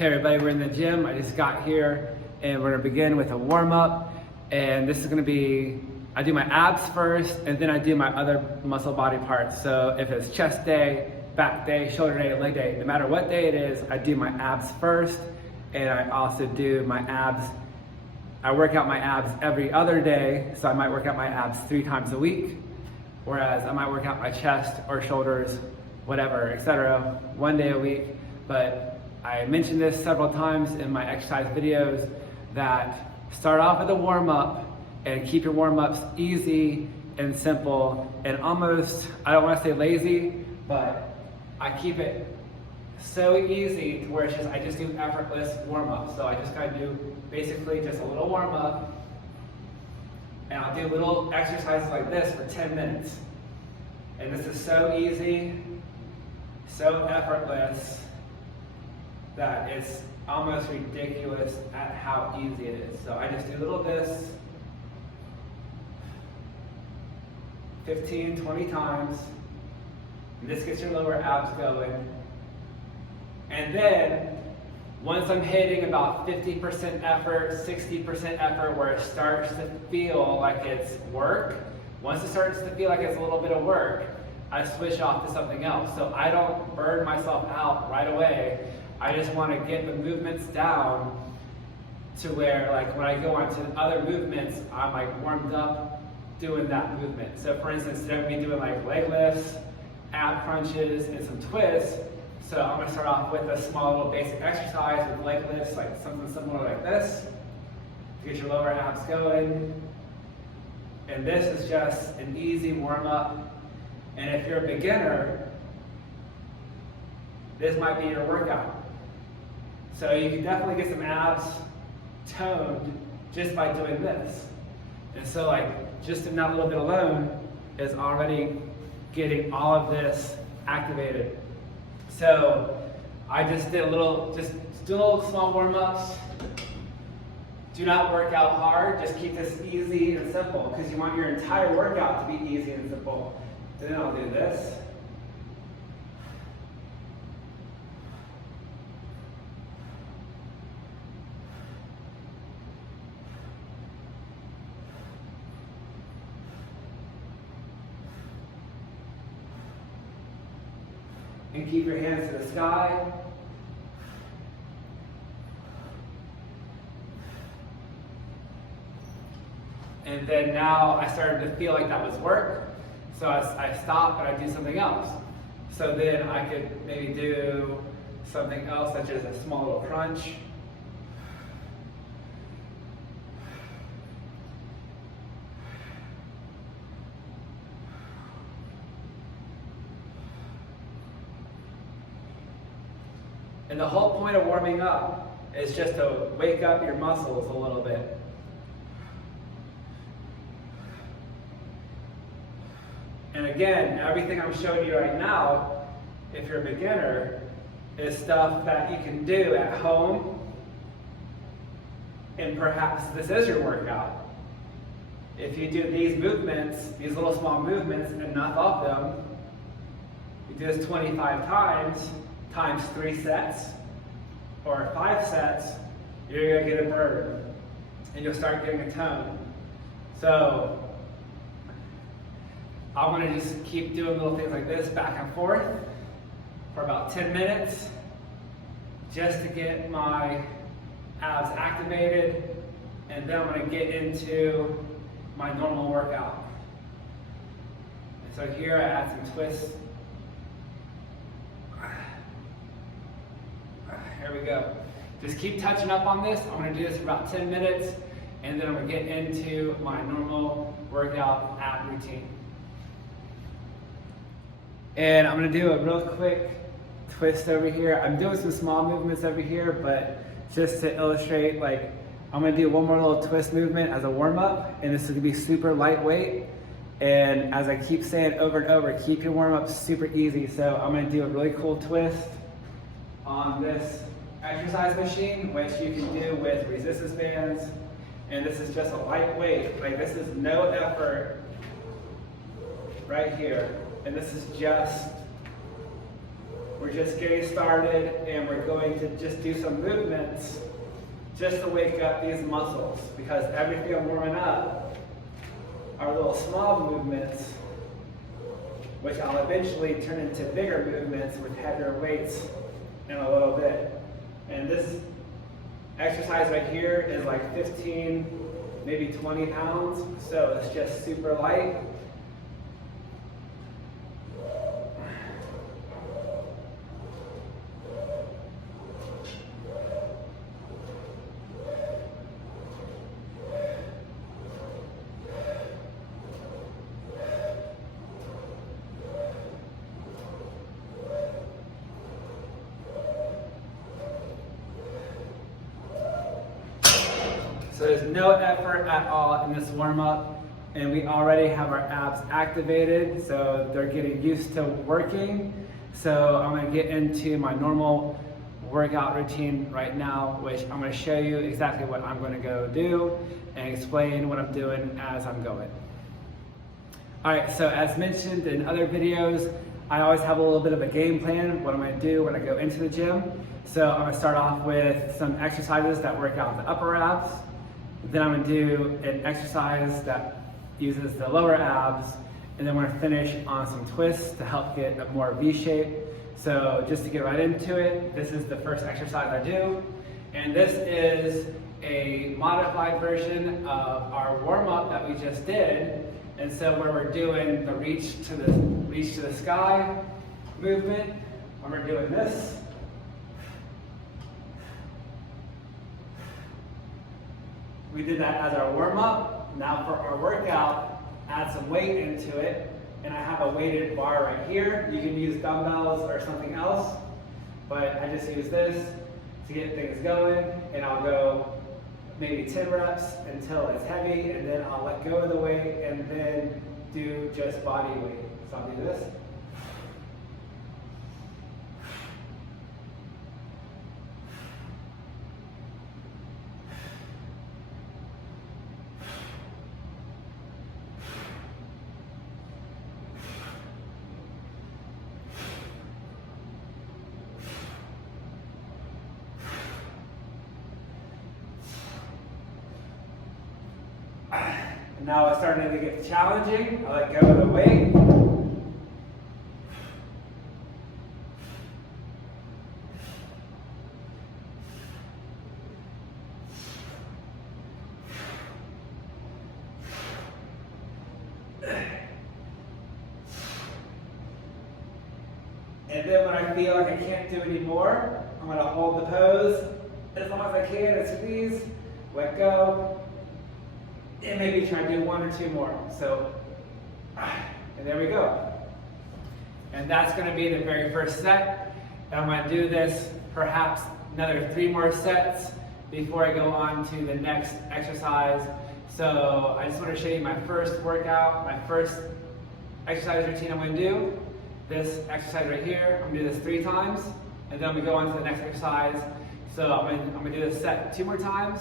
Hey everybody, we're in the gym. I just got here and we're gonna begin with a warm up. And this is gonna be, I do my abs first and then I do my other muscle body parts. So if it's chest day, back day, shoulder day, leg day, no matter what day it is, I do my abs first. And I also do my abs, I work out my abs every other day. So I might work out my abs 3 times a week. Whereas I might work out my chest or shoulders, whatever, etc., 1 day a week. But I mentioned this several times in my exercise videos that start off with a warm-up and keep your warm-ups easy and simple and almost, I don't want to say lazy, but I keep it so easy to where it's just, I just do effortless warm-up. So I just kind of do basically just a little warm-up and I'll do little exercises like this for 10 minutes. And this is so easy, so effortless, that it's almost ridiculous at how easy it is. So I just do a little this 15, 20 times. And this gets your lower abs going. And then once I'm hitting about 50% effort, 60% effort, where it starts to feel like it's work, once it starts to feel like it's a little bit of work, I switch off to something else. So I don't burn myself out right away. I just want to get the movements down to where, like, when I go on to other movements, I'm like warmed up doing that movement. So for instance, today I'm going to be doing like leg lifts, ab crunches, and some twists. So I'm going to start off with a small little basic exercise with leg lifts, like something similar like this, to get your lower abs going. And this is just an easy warm up. And if you're a beginner, this might be your workout. So you can definitely get some abs toned just by doing this. And so like just in that little bit alone is already getting all of this activated. So I just did a little, just do little small warm-ups. Do not work out hard, just keep this easy and simple because you want your entire workout to be easy and simple. Then I'll do this. And keep your hands to the sky. And then now I started to feel like that was work. So I stop and I do something else. So then I could maybe do something else, such as a small little crunch. And the whole point of warming up is just to wake up your muscles a little bit. And again, everything I'm showing you right now, if you're a beginner, is stuff that you can do at home. And perhaps this is your workout. If you do these movements, these little small movements, and knock off them, you do this 25 times 3 sets, or 5 sets, you're gonna get a burn, and you'll start getting a tone. So I want to just keep doing little things like this back and forth for about 10 minutes, just to get my abs activated, and then I'm going to get into my normal workout. And so here I add some twists. Here we go. Just keep touching up on this. I'm going to do this for about 10 minutes, and then I'm going to get into my normal workout ab routine. And I'm going to do a real quick twist over here. I'm doing some small movements over here, but just to illustrate, like, I'm going to do one more little twist movement as a warm-up, and this is going to be super lightweight. And as I keep saying over and over, keep your warm-up super easy. So I'm going to do a really cool twist on this exercise machine, which you can do with resistance bands. And this is just a lightweight, like this is no effort right here. And this is just We're just getting started, and we're going to just do some movements just to wake up these muscles, because everything I'm warming up are little small movements, which I'll eventually turn into bigger movements with heavier weights in a little bit. And this exercise right here is like 15, maybe 20 pounds, so it's just super light. So there's no effort at all in this warm-up, and we already have our abs activated, so they're getting used to working. So I'm gonna get into my normal workout routine right now, which I'm gonna show you exactly what I'm gonna go do and explain what I'm doing as I'm going. All right, so as mentioned in other videos, I always have a little bit of a game plan, what I'm gonna do when I go into the gym. So I'm gonna start off with some exercises that work out the upper abs. Then I'm gonna do an exercise that uses the lower abs, and then we're gonna finish on some twists to help get a more V shape. So just to get right into it, this is the first exercise I do, and this is a modified version of our warm-up that we just did. And so where we're doing the reach to the sky movement, when we're doing this, we did that as our warm-up. Now for our workout, add some weight into it. And I have a weighted bar right here. You can use dumbbells or something else, but I just use this to get things going. And I'll go maybe 10 reps until it's heavy, and then I'll let go of the weight and then do just body weight. So I'll do this. Now it's starting to get challenging. I let go of the weight. And then when I feel like I can't do any more, I'm going to hold the pose as long as I can and squeeze, let go. And maybe try to do 1 or 2 more. So, and there we go. And that's going to be the very first set. And I'm going to do this perhaps another 3 more sets before I go on to the next exercise. So I just want to show you my first workout, my first exercise routine I'm going to do. This exercise right here, I'm going to do this 3 times. And then I'm going to go on to the next exercise. So I'm going to do this set 2 more times.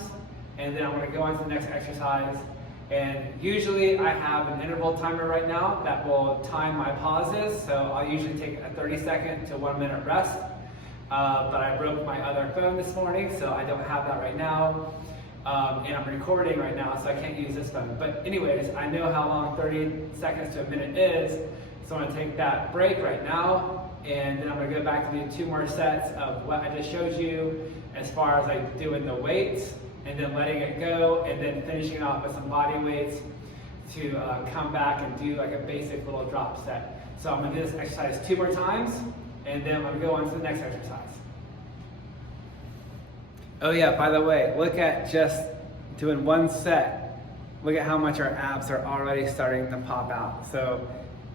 And then I'm going to go on to the next exercise. And usually I have an interval timer right now that will time my pauses. So I'll usually take a 30-second to 1-minute rest. But I broke my other phone this morning, so I don't have that right now. And I'm recording right now, so I can't use this phone. But anyways, I know how long 30 seconds to a minute is. So I'm going to take that break right now. And then I'm going to go back to do 2 more sets of what I just showed you as far as like doing the weights, and then letting it go, and then finishing it off with some body weights to come back and do like a basic little drop set. So I'm going to do this exercise 2 more times, and then I'm going to go on to the next exercise. Oh yeah, by the way, look at just doing 1 set. Look at how much our abs are already starting to pop out. So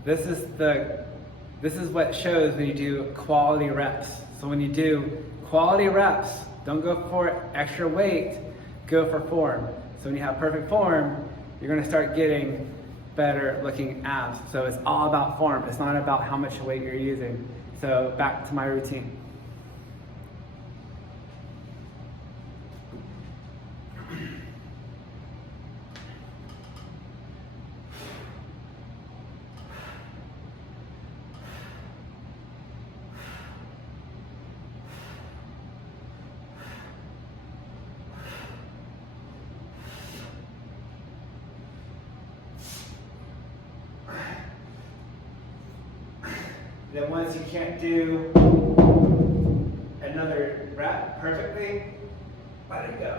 this is what shows when you do quality reps. So when you do quality reps, don't go for extra weight, go for form. So when you have perfect form, you're gonna start getting better looking abs. So it's all about form. It's not about how much weight you're using. So back to my routine. Then once you can't do another rep perfectly, let it go.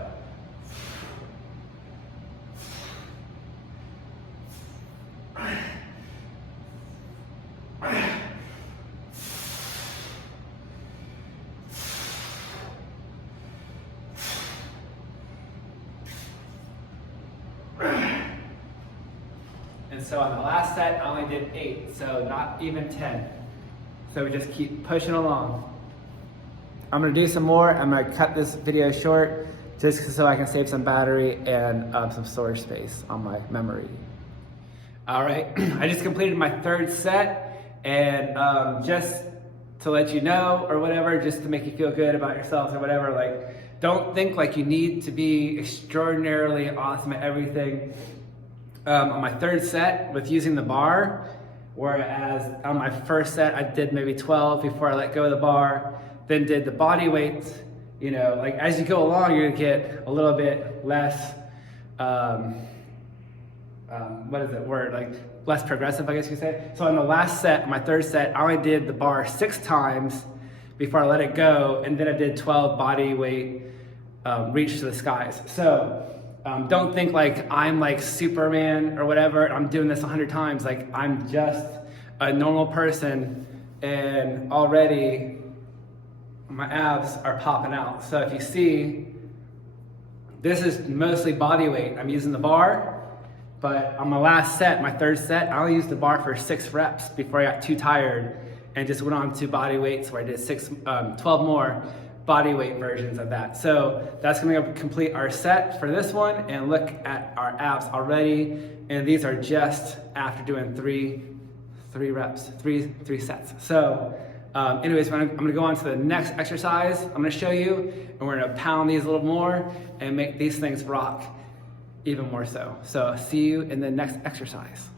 And so on the last set, I only did 8, so not even 10. So we just keep pushing along. I'm gonna do some more. I'm gonna cut this video short just so I can save some battery and some storage space on my memory. All right, I just completed my 3rd set, and just to let you know or whatever, just to make you feel good about yourselves or whatever, like, don't think like you need to be extraordinarily awesome at everything. On my 3rd set with using the bar, whereas on my 1st set I did maybe 12 before I let go of the bar, then did the body weights. You know, like as you go along, you're gonna get a little bit less, what is that word? Like less progressive, I guess you say. So on the last set, my 3rd set, I only did the bar 6 times before I let it go, and then I did 12 body weight reach to the skies. So don't think like I'm like Superman or whatever, I'm doing this 100 times. Like I'm just a normal person, and already my abs are popping out. So if you see, this is mostly body weight. I'm using the bar, but on my last set, my 3rd set, I only used the bar for 6 reps before I got too tired and just went on to body weights where I did 12 more body weight versions of that. So that's gonna complete our set for this one, and look at our abs already. And these are just after doing three sets. So anyways, I'm gonna go on to the next exercise I'm gonna show you, and we're gonna pound these a little more and make these things rock even more so. So see you in the next exercise.